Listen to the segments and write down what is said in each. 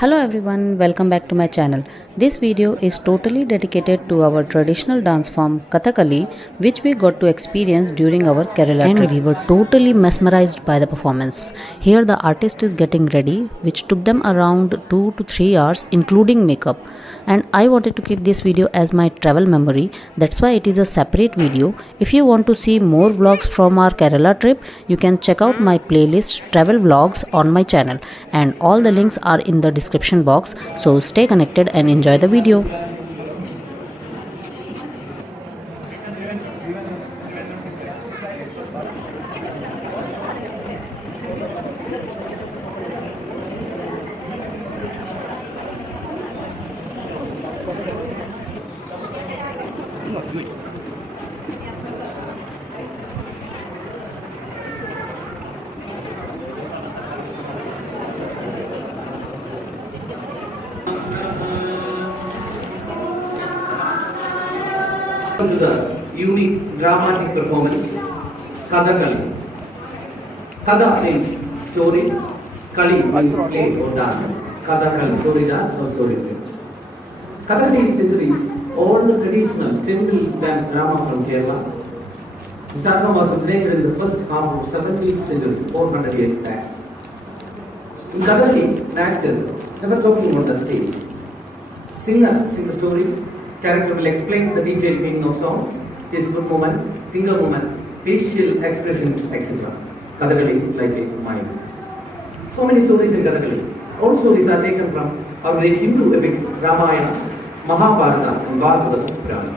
Hello everyone, welcome back to my channel. This video is totally dedicated to our traditional dance form Kathakali, which we got to experience during our Kerala trip. And we were totally mesmerized by the performance. Here the artist is getting ready, which took them around 2 to 3 hours including makeup. And I wanted to keep this video as my travel memory, that's why it is a separate video. If you want to see more vlogs from our Kerala trip, you can check out my playlist Travel Vlogs on my channel, and all the links are in the description box, so stay connected and enjoy the video. To the unique dramatic performance, Kathakali. Katha means story, Kali means play or dance. Kathakali, story dance or story play. Kathakali centuries, all the traditional temple dance drama from Kerala. This art form was originated in the first half of 17th century, 400 years back. In Kathakali, an actor never talking on the stage. Singer sing the story. Character will explain the detailed meaning of song, his foot movement, finger movement, facial expressions, etc. Kathakali like a mind. So many stories in Kathakali. All stories are taken from our great Hindu epics, Ramayana, Mahabharata, and Bhagavatam Purana.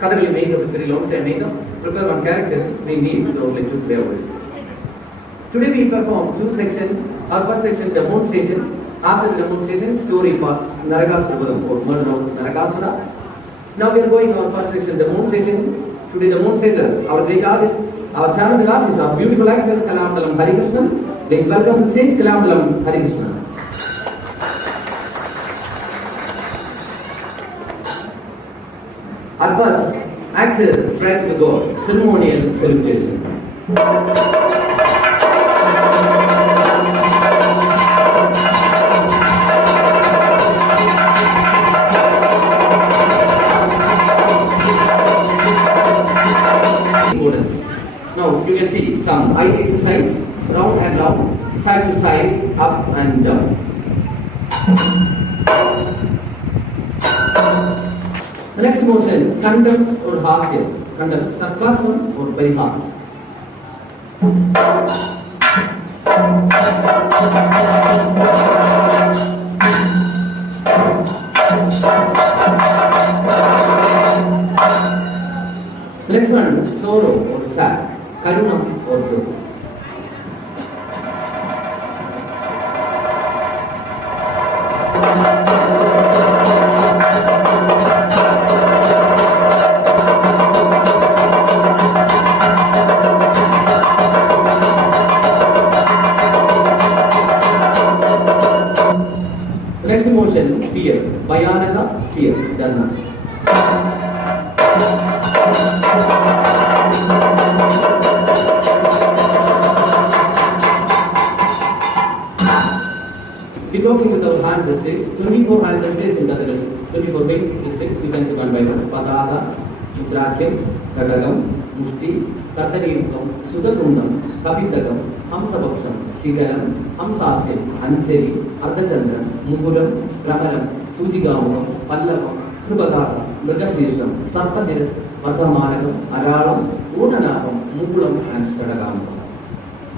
Kathakali makeup is very long time makeup. Prepare one character, we need only 2-3 hours. Today we perform two sections. Our first section, demonstration. After the demonstration, story parts, Narakasura or murder of Narakasura. Now we are going on first section, demonstration. Today demonstrator, our great artist, our talented artist, our beautiful actor, Kalamandalam Harikrishnan. Please welcome to stage Kalamandalam Harikrishnan. At first, actor pray to the God, ceremonial salutation. Now you can see some eye exercise, round and round, side to side, up and down. The next motion, contempt or hasya. Contempt, sarcasm or parihas. The next one, sorrow or sad, karuna or dukh. The next emotion, fear, bhayanaka, fear, dharna. We're talking with our hand gestures, 24 hand gestures in Kathakali, 24 basic gestures, you can see one by one. Padada, Mudrakyam, Kadagam, Mushti, Kartanirukam, Sudakundam, Kapitagam, Hamsabaksham, Sigaram, Hamsasyam, Anseri, Ardhachandram, Muguram, Ramaram, Sujigamukam, Pallavam, Krubadakam, Mrgasirisham, Sarpasiras, Vardhamanakam, Aralam, Udanakam, Mugulam and Skadagamukam.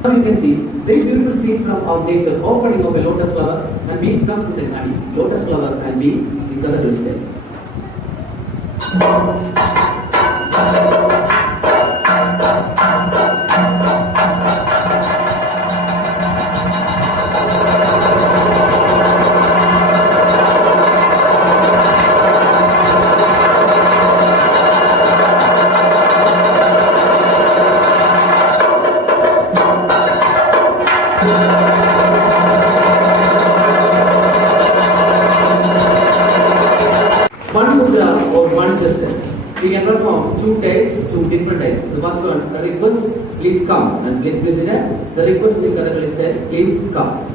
Now you can see very beautiful scene from our nature, opening of a lotus flower, and bees come to the honey, lotus flower and bee in Kathakali style. One mudra or one gesture. We can perform two types, two different types. The first one, the request, please come, and please visit that. The request in Kathakali said, please come.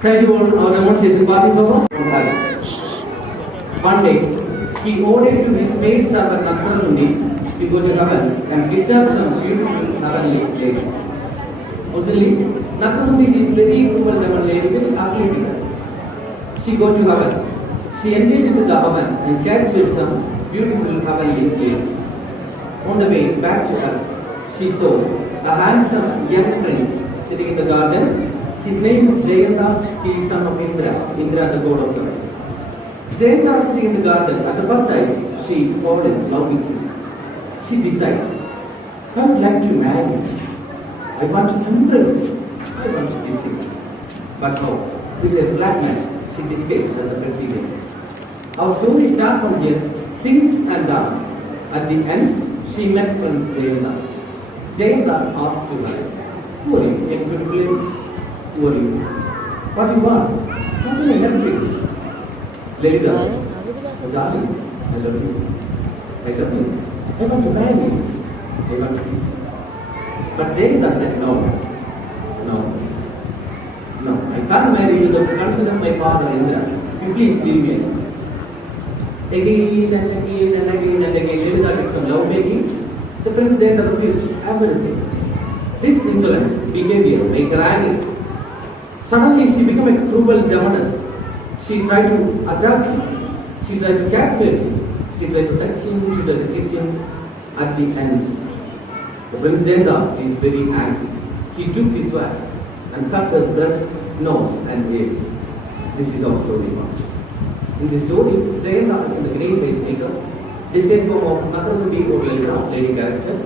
31 our demonstration part is over. One day, he ordered to his maid servant Nakkalundi to go to heaven and kidnap some beautiful heavenly ladies. Actually, Nakkalundi is very cruel demon lady, very ugly figure. She go to heaven. She entered into the heaven and captured some beautiful heavenly ladies. On the way back to earth, she saw a handsome young prince sitting in the garden. His name is Jayanta. He is son of Indra, Indra the god of love. Jayanta sitting in the garden. At the first sight, she fell in love with him. She decided, I would like to marry him. I want to impress him. I want to kiss him. But how? With a black mask, she disguised as a pretty lady. Our story starts from here, sings and dances. At the end, she met Prince Jayanta. Jayanta asked to her, who are you, young beautiful lady? Who are you? What do you want? How can I help you? Lady asked, oh darling, I love you. I love you. I want to marry you. I want to kiss you. But Jayanta said, no. No, I can't marry you without the consent of my father Indra. You please leave me alone. Again and again and again and again, Jayanta did some love making. The prince Jayanta refused everything. This insolence behavior made her angry. Suddenly she became a cruel demoness. She tried to attack him. She tried to capture him. She tried to touch him. She tried to kiss him. At the end, the prince Jayanta is very angry. He took his wife and cut her breast, nose and ears. This is our story part. In this story, Jayanta is in the great pacemaker. This case form of Nakkalundi or lady character.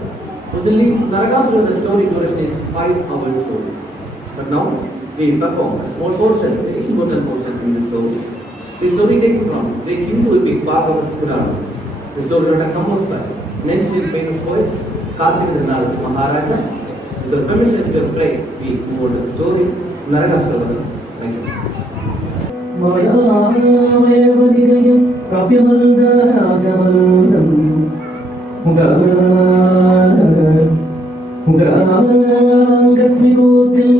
Originally, Narakasura the story duration is 5 hours story. But now, we perform a small portion, very important portion in this story. This story taken from the Hindu epic Bhagavad Purana. The story written composed by an ancient famous poet, Kartikeyanarath Maharaja. With your permission to pray, we move on to the story. Narakasura. Thank you. മായാമയവനികയും കാവ്യമന്ദരാജവന്ദം മുഖാംഗസ്മികോത്തിൽ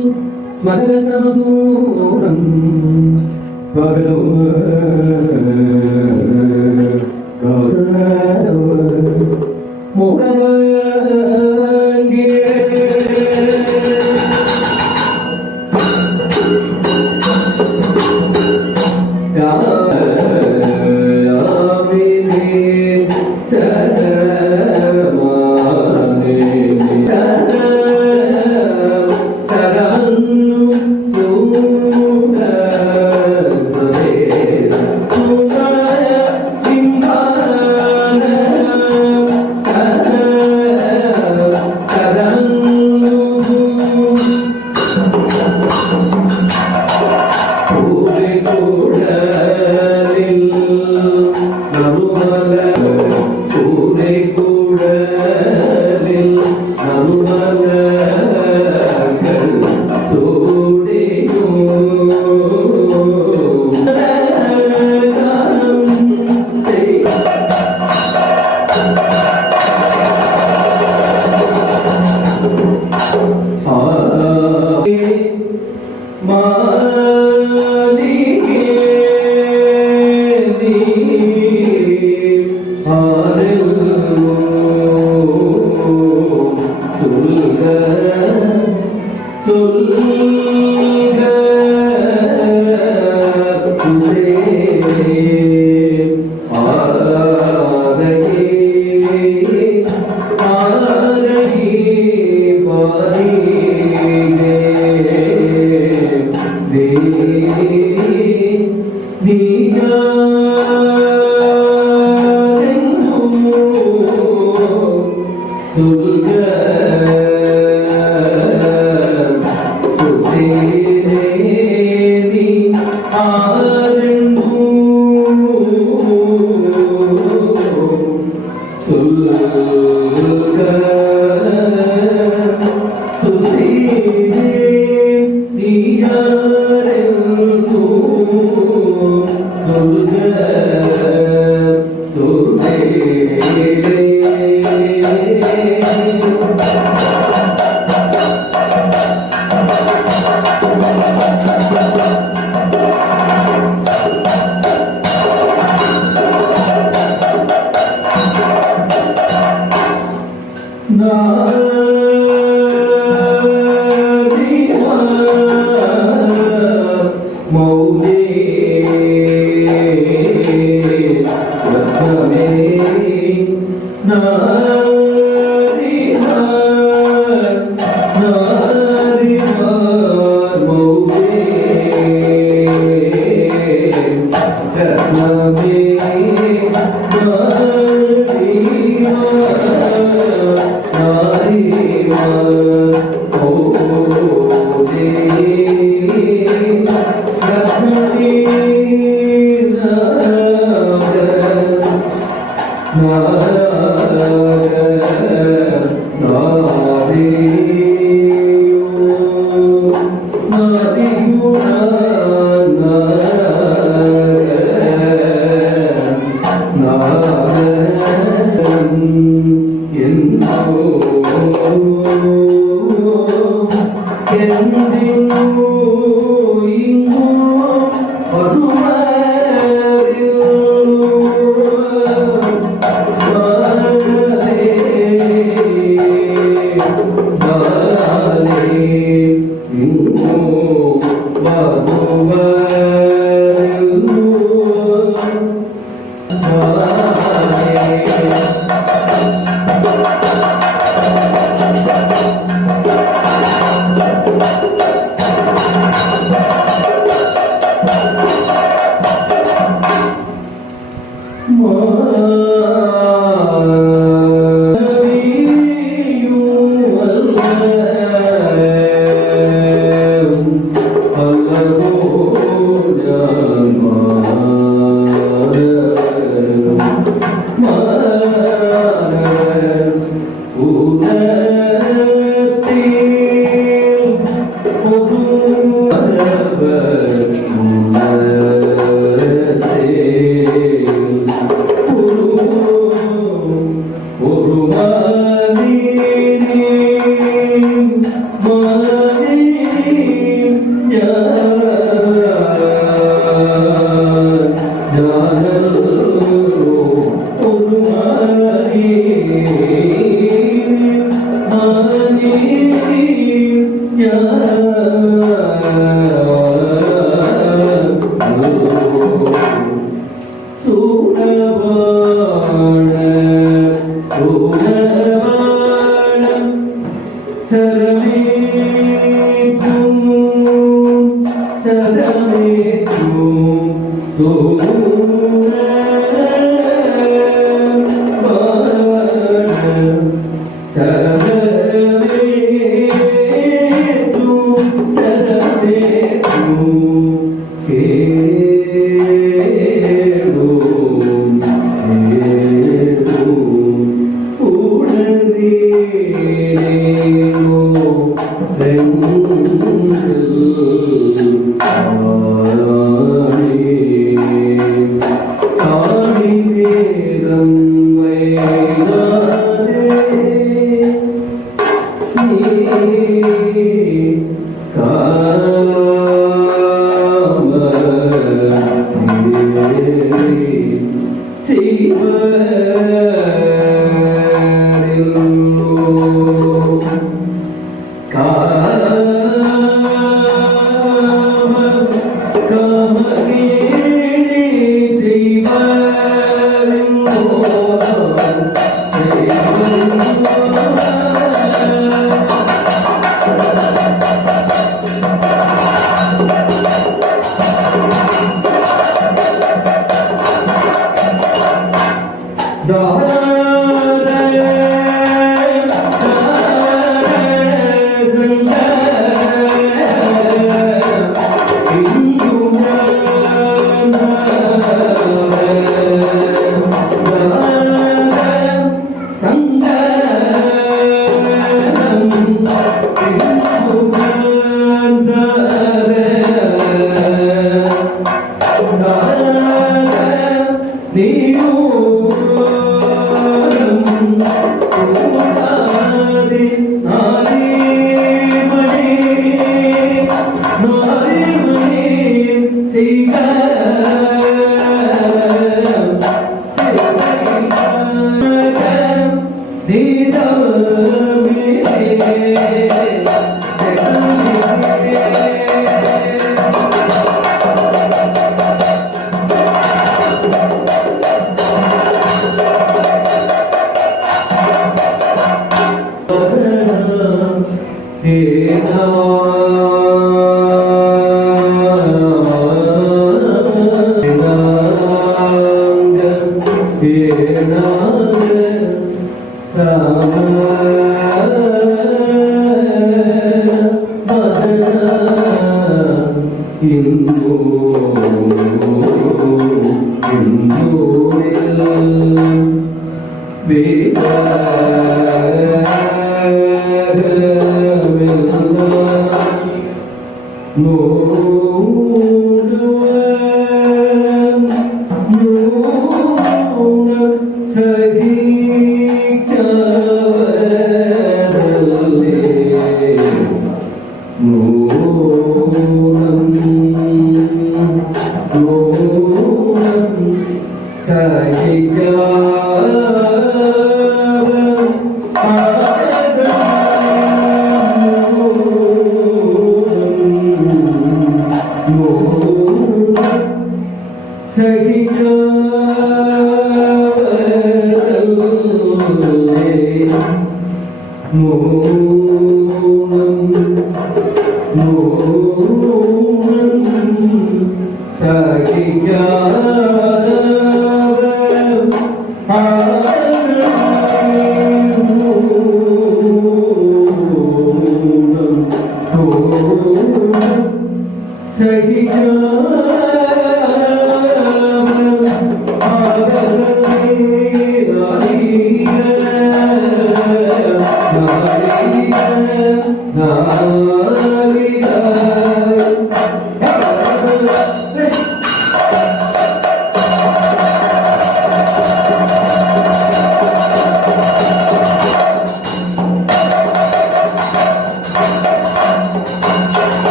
സ്മരസമദൂരം പകലോ മോഹനാംഗേ So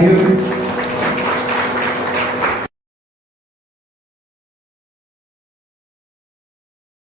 Thank you.